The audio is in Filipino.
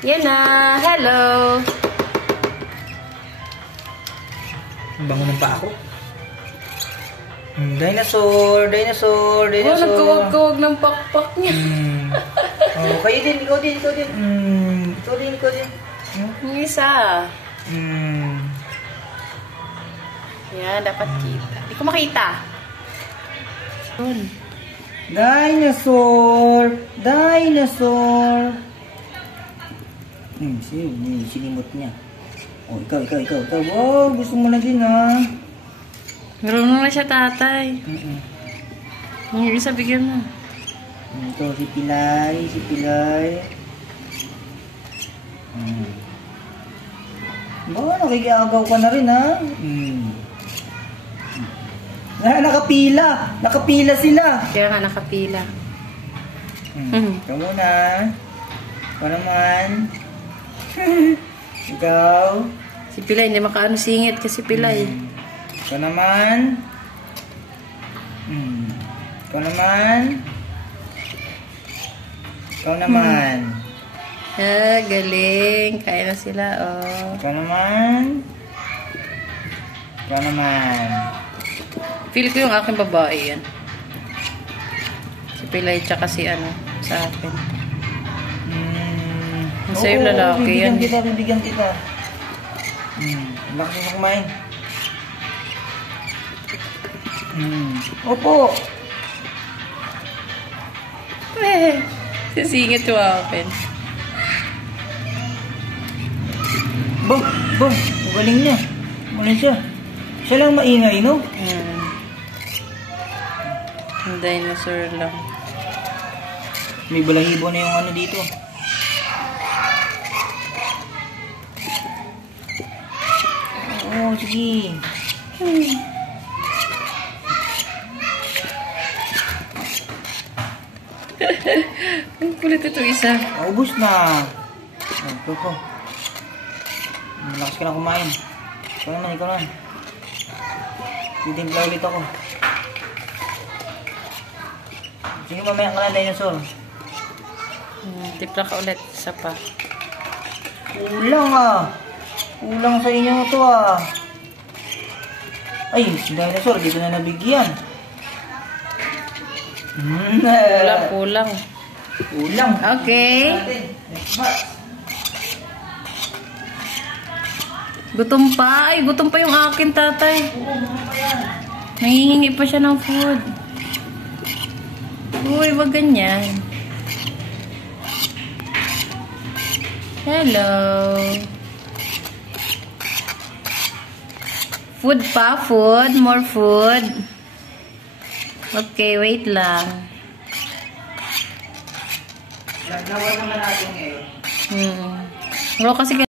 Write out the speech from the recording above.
Yan na. Hello. Bango ng pa ako. Dinosaur. Oh, nagkawag-kawag ng pakpak niya. Oh, kayo din, ikaw din. Ikaw din. Yung isa. Yan, dapat kita. Hindi ko makita. Dinosaur. Sinimot niya. Oh, ikaw. Oh, gusto mo na din, ha? Marunong na siya, tatay. Yung isa, bigyan mo. Ito, si Pilay. Baka nakikiagaw ka na rin, ha? Nakapila sila. Kaya nga, nakapila. Ikaw muna. Ikaw naman. Ikaw. Si Pilay, hindi makaano singit kasi Pilay. Ikaw naman. Ikaw naman. Ah, galing. Kaya na sila, oh. Ikaw naman. Feel ko yung aking babae yan. Si Pilay tsaka si ano, sa akin. Sa'yo lalaki yan. Bibigyan kita. Lakas mo kumain. Opo. Sisingit yung akin. Bang! Magaling niya. Magaling siya. Siya lang maingay, no? Ang dinosaur lang. May balahibo na yung ano dito. Oo, sige. Ang kulit ito isa. Ubus na. Ito ko. Malakas ka na kumain. Ikaw naman. Titimpla ulit ako. Sige, mamaya ka na, dinosaur. Timpla ka ulit. Isa pa. Kulang, Kulang sa inyo ito, Ay, si dinosaur, dito na nabigyan. Kulang. Okay. Gutom pa. Ay, gutom pa yung akin, tatay. Nangihingi pa siya ng food. Uy, wag ganyan. Hello. Food pa? Food? More food? Okay, wait lang. Nawa naman natin ngayon. Wala kasi